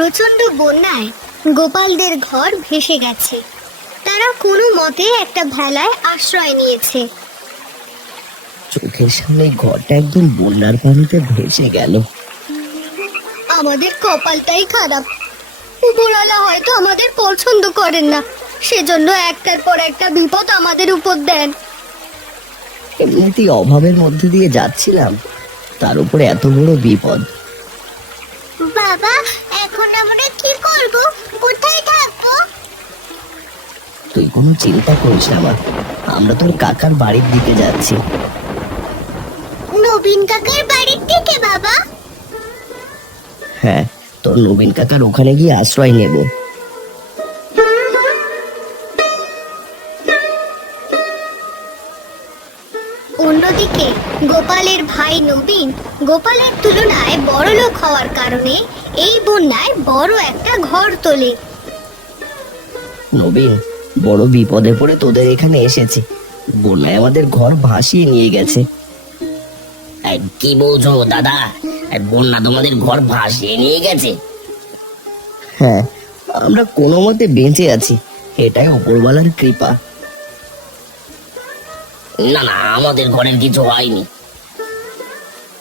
প্রচন্ড বন্যায় গোপালদের ঘর ভেসে গেছে। তারা কোনো মতে একটা ভেলায় আশ্রয় নিয়েছে। চোখের সামনে ঘরটা একদম বন্যার পানিতে ভেসে গেল। আমাদের কপালটাই খারাপ। উপরওয়ালা হয়তো আমাদের পছন্দ করেন না, সেজন্য একটার পর একটা বিপদ আমাদের উপর দেন। এমনিতেই অভাবের মধ্যে দিয়ে যাচ্ছিলাম, তার উপরে এত বড় বিপদ। বাবা, এখন আমরা কি করব? কোথায় থাকবো? তুই কোনো চিন্তা করিস না মা, আমরা তোর কাকার বাড়ির দিকে যাচ্ছি। নবীন কাকার বাড়ির দিকে বাবা? হ্যাঁ, তোর নবীন কাকার ওখানে গিয়ে আশ্রয় নেব। অন্যদিকে গোপালের ভাই নবীন গোপালের তুলনায় বড়লোক হওয়ার কারণে এই বন্যায় বড় একটা ঘর তোলে। নবীন, বড় বিপদে পড়ে তোদের এখানে এসেছি। বন্যায় আমাদের ঘর ভাসিয়ে নিয়ে গেছে। কি বলছো দাদা? বন্যা তোমাদের ঘর ভাসিয়ে নিয়ে গেছে? হ্যাঁ, আমরা কোনো মতে বেঁচে আছি, এটাই উপরওয়ালার কৃপা। না না, আমাদের ঘরের কিছু হয়নি।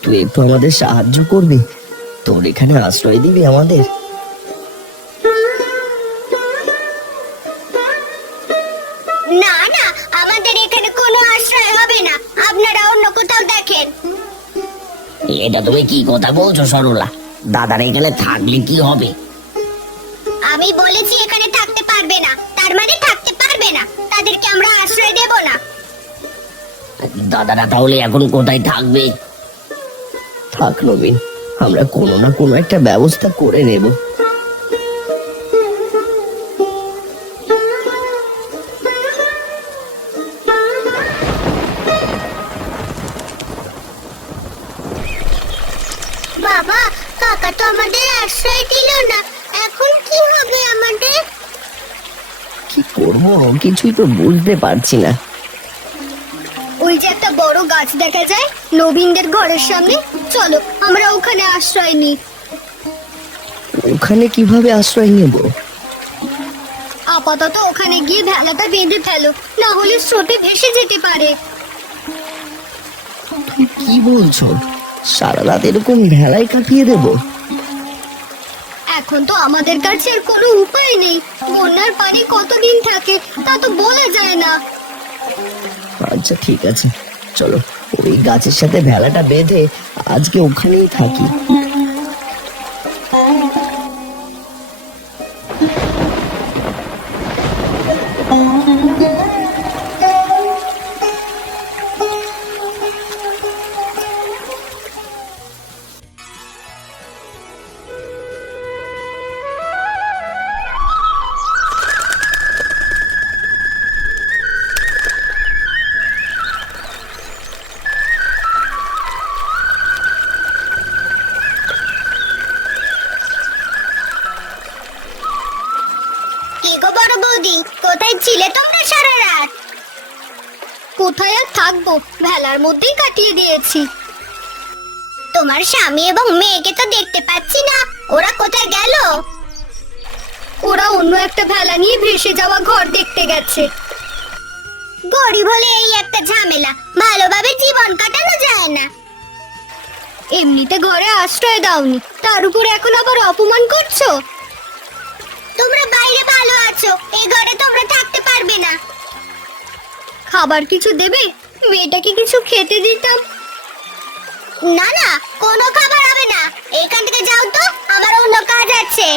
তুই একটু আমাদের সাহায্য করবি? তোর এখানে আশ্রয় দিবি আমাদের? না না, আমাদের এখানে কোনো আশ্রয় হবে না, আপনারা অন্য কোথাও দেখেন। এটা তুমি কি কথা বলছো সরলা? দাদার এখানে থাকলে কি হবে? আমি বলেছি এখানে থাকতে পারবে না, তার মানে থাকতে পারবে না, তাদেরকে আমরা আশ্রয় দেব না। দাদারা তাহলে এখন কোথায় থাকবে? থাক নবীন, আমরা কোনো না কোনো একটা ব্যবস্থা করে নেব। বাবা, কাকা তো আমাদের আশ্রয় দিল না, এখন কি হবে আমাদের? কি করবো কিছুই তো বুঝতে পারছি না। ওই যে একটা বড় গাছ দেখা যায় নবীনদের ঘরের সামনে, চলো আমরা ওখানে আশ্রয় নিই। ওখানে কিভাবে আশ্রয় নেব? আপাতত ওখানে গিয়ে ভেলাটা বেঁধে ফেলো, না হলে স্রোতে ভেসে যেতে পারে। কি বলছো? সারা রাত এরকম ভেলায় কাটিয়ে দেব? এখন তো আমাদের কাছে আর কোনো উপায় নেই, বন্যার পানি কতদিন থাকে তা তো বলা যায় না। আচ্ছা ঠিক আছে, চলো ওই গাছের সাথে ভেলাটা বেঁধে আজকে ওখানেই থাকি। কি গো বড় বৌদি, কোথায় ছিলে তোমরা সারা রাত? কোথায় আর থাকবো, ভেলার মধ্যেই কাটিয়ে দিয়েছি। তোমার স্বামী এবং মেয়েকে তো দেখতে পাচ্ছি না, ওরা কোথায় গেল? ওরা অন্য একটা ভেলা নিয়ে ভেসে যাওয়া ঘর দেখতে গেছে। গরিব হলে এই একটা ঝামেলা, ভালোভাবে জীবন কাটানো যায় না। এমনিতে ঘরে আশ্রয় দাওনি, তার উপর এখন আবার অপমান করছো। তোমরা বাইরে ভালো আছো, এই ঘরে তোমরা থাকতে পারবে না। খাবার কিছু দেবে? মেয়েটাকে কিছু খেতে দিতাম। না না, কোনো খাবার হবে না, এখান থেকে যাও তো, আমার অন্য কাজ আছে।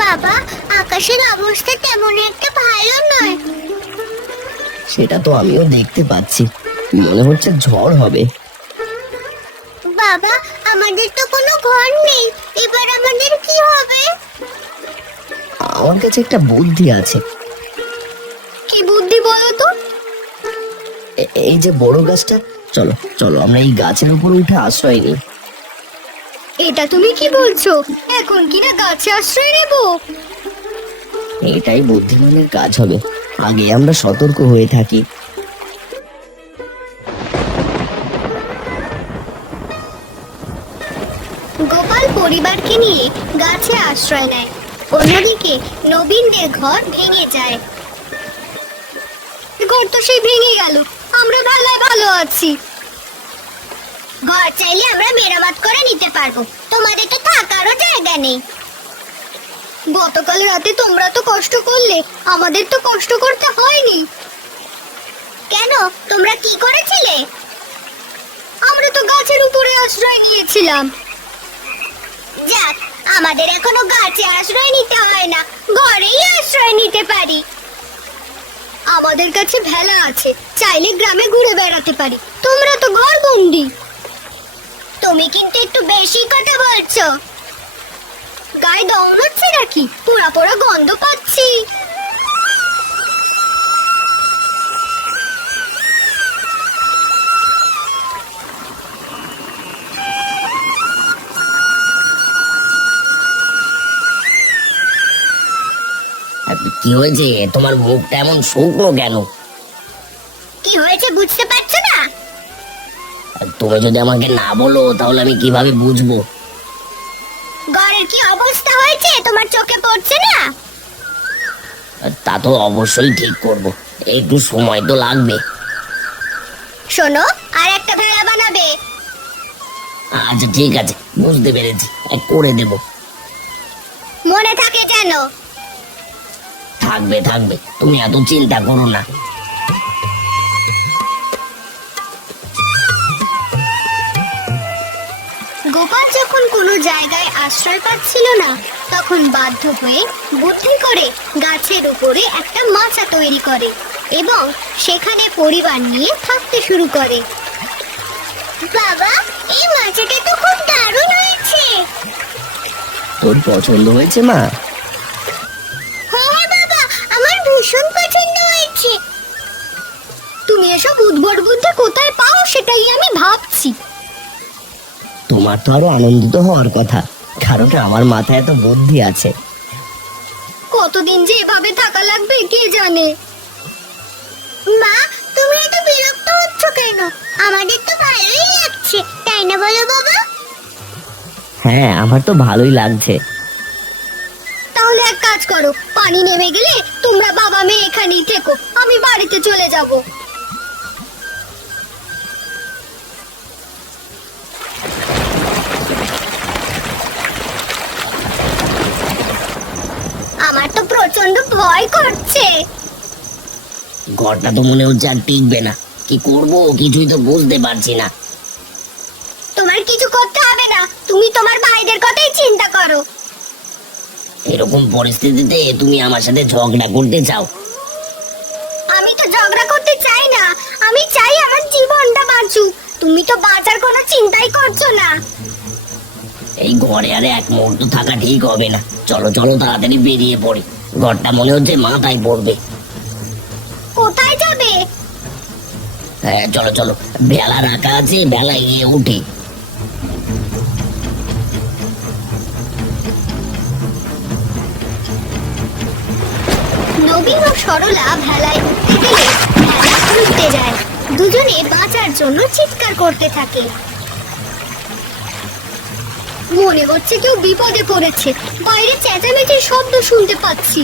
বাবা, আকাশের অবস্থা তেমন একটা ভালো নয়। সেটা তো আমিও দেখতে পাচ্ছি, মনে হচ্ছে ঝড় হবে। বাবা, আমাদের তো কোনো ঘর নেই, এবার আমাদের কি হবে? আমার কাছে একটা বুদ্ধি আছে। কি বুদ্ধি বলো তো? এই যে বড় গাছটা, চলো চলো আমরা এই গাছের উপর উঠে আশ্রয় নিই। এটা তুমি কি বলছো? এখন কিনা গাছে আশ্রয় নেব? এটাই বুদ্ধিমানের কাজ হবে। আগে আমরা সতর্ক হয়ে থাকি। গোপাল পরিবারকে নিয়ে গাছে আশ্রয় নেয়। অন্যদিকে নবীনদের ঘর ভেঙে যায়। ঘর তো সেই ভেঙে গেল, আমরা ভালোই ভালো আছি। ঘর চাইলে আমরা মেরামত করে নিতে পারবো, তোমাদের তো থাকারও জায়গা নেই। গতকাল রাতে তোমরা তো কষ্ট করলে, আমাদের তো কষ্ট করতে হয়নি। কেন, তোমরা কি করেছিলে? আমরা তো গাছের উপরে আশ্রয় নিয়েছিলাম। যাক, আমাদের এখনো গাছে আশ্রয় নিতে হয় না, ঘরেই আশ্রয় নিতে পারি। আমাদের কাছে ভেলা আছে, চাইলে গ্রামে ঘুরে বেড়াতে পারি। তোমরা তো ঘর বন্দি। তুমি কিন্তু একটু বেশি কথা বলছো। গায়ে দম হচ্ছে নাকি? পোড়া পোড়া গন্ধ পাচ্ছি। কি হয়েছে? তোমার মুখটা এমন শুকনো কেন? কি হয়েছে বুঝতে পারছো না? তুমি যদি আমাকে না বলো তাহলে আমি কিভাবে বুঝবো? ঘরের কি অবস্থা হয়েছে তোমার চোখে পড়ছে না? তা তো অবশ্যই ঠিক করব, একটু সময় তো লাগবে। শোনো, আর একটা ভেড়া বানাবে। আচ্ছা ঠিক আছে, বুঝতে পেরেছি, করে দেব। মনে থাকে যেন। থাকবে থাকবে, তুমি এত চিন্তা করো না। গোপাল যখন কোনো জায়গায় আশ্রয় পাচ্ছিল না, তখন বাধ্য হয়ে বুদ্ধি করে গাছের উপরে একটা মাচা তৈরি করে এবং সেখানে পরিবার নিয়ে থাকতে শুরু করে। বাবা, এই মাচাটা তো খুব দারুণ হয়েছে। তোর পছন্দ হয়েছে মা? হ্যাঁ বাবা, আমার ভীষণ পছন্দ হয়েছে। তুমি এসব উদ্ভট বুদ্ধি কোথায় পাও সেটাই আমি ভাবছি। তোমার তো আরো আনন্দিত হওয়ার কথা, কারণ আমার মাথায় এত বুদ্ধি আছে। কতদিন যে এভাবে থাকা লাগবে কে জানে। মা, তুমি এত বিরক্ত হচ্ছ কেন? আমাদের তো ভালোই লাগছে, তাই না বলো বাবা? হ্যাঁ, আমার তো ভালোই লাগছে। তাহলে এক কাজ করো, পানি নেমে গেলে তোমরা বাবা মেয়ে এখানেই থেকো, আমি বাড়িতে চলে যাব। আমার তো প্রচন্ড ভয় করছে। ঘরটা তো মনে হচ্ছে আর টিকবে না, কি করব কিছুই তো বুঝতে পারছি না। তোমার কিছু করতে হবে না, তুমি তোমার ভাইদের কথাই চিন্তা করো। এরকম পরিস্থিতিতে তুমি আমার সাথে ঝগড়া করতে চাও? আমি তো ঝগড়া করতে চাই না, আমি চাই আমার জীবনটা বাঁচুক। তুমি তো বাঁচার কোনো চিন্তাই করছো না। এই ঘরে আরে এক মুহূর্ত থাকা ঠিক হবে না, চলো চলো তাড়াতাড়ি বেরিয়ে পড়ি, ঘরটা মনে হচ্ছে মাথায় পড়বে। কোথায় যাবে? হ্যাঁ চলো চলো, বেলা রাখা আছে, বেলায় গিয়ে উঠি। নবীন ও সরলা ভেলায় উঠতে গেলে ভেলা উল্টে যায়। দুজনে বাঁচার জন্য চিৎকার করতে থাকে। মনে হচ্ছে কেউ বিপদে পড়েছে, বাইরে চেঁচামেচির শব্দ শুনতে পাচ্ছি।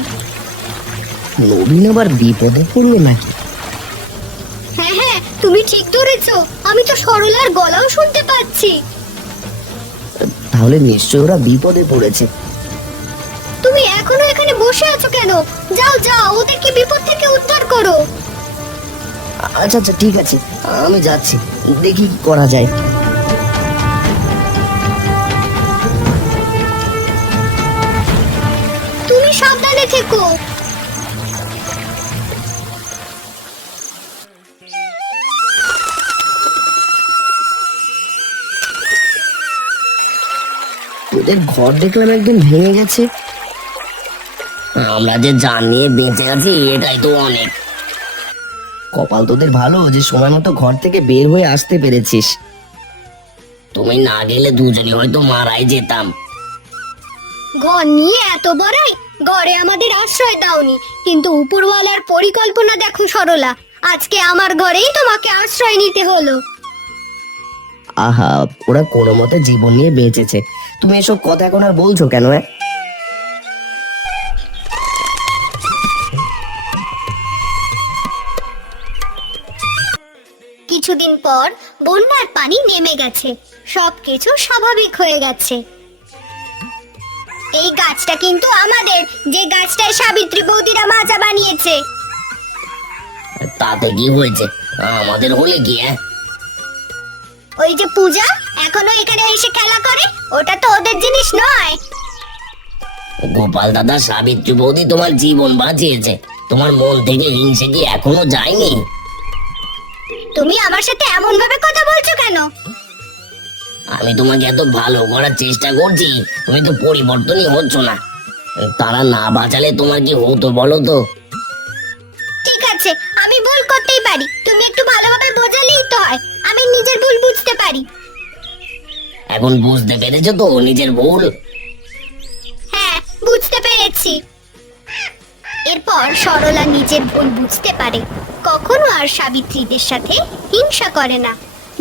নবীন আবার বিপদে পড়বে নাকি? হ্যাঁ হ্যাঁ, তুমি ঠিক ধরেছো, আমি তো সরলার গলাও শুনতে পাচ্ছি। তাহলে নিশ্চয় ওরা বিপদে পড়েছে। তুমি এখনো এখানে বসে আছো কেন? যাও যাও, ওদেরকে বিপদ থেকে উদ্ধার করো। আচ্ছা আচ্ছা ঠিক আছে, আমি যাচ্ছি, দেখি কি করা যায়। তুমি সাবধানে থেকো। ওদের ঘর দেখলাম একদম ভেঙে গেছে। আমরা যে জান নিয়ে বেঁচে আছি এটাই তো অনেক। কপাল তোদের ভালো যে সময় মতো ঘর থেকে বের হয়ে আসতে পেরেছিস। তুমি না গেলে দুজনে হয়তো মারাই যেতাম। ঘর নিয়ে এত বড়াই, ঘরে আমাদের আশ্রয় দাওনি, কিন্তু উপরওয়ালার পরিকল্পনা দেখো সরলা, আজকে আমার ঘরেই তোমাকে আশ্রয় নিতে হলো। আহা, ওরা কোনো মতে জীবন নিয়ে বেঁচেছে, তুমি এসব কথা এখন আর বলছো কেন? কিছুদিন পর বন্যার পানি নেমে গেছে, সবকিছু স্বাভাবিক হয়ে গেছে। এই গাছটা কিন্তু আমাদের, যে গাছটায় সাবিত্রী বৌদিরা মাজা বানিয়েছে। তাতে কি হয়েছে? আমাদের হলে কি? ওই যে পূজা এখনো এখানে এসে খেলা করে, ওটা তো ওদের জিনিস নয়। গোপাল দাদা, সাবিত্রী বৌদি তোমার জীবন বাঁচিয়েছে, তোমার মন থেকে হিংসে কি এখনো যায়নি? তুমি আমার সাথে এমন ভাবে কথা বলছো কেন? আমি তোমাকে এত ভালো করার চেষ্টা করছি, তুমি তো পরিবর্তনই হচ্ছ না। তারা না বাঁচালে তোমার কি হতো বলো তো? ঠিক আছে, আমি ভুল করতেই পারি, তুমি একটু ভালোভাবে বোঝালেই তো হয়। আমি নিজের ভুল বুঝতে পারি। এখন বুঝতে পেরেছো তো নিজের ভুল? হ্যাঁ, বুঝতে পেরেছি। এরপর সরলা নিজের ভুল বুঝতে পারে, কখনো আর সাবিত্রীদের সাথে হিংসা করে না,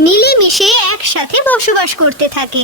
মিলেমিশে একসাথে বসবাস করতে থাকে।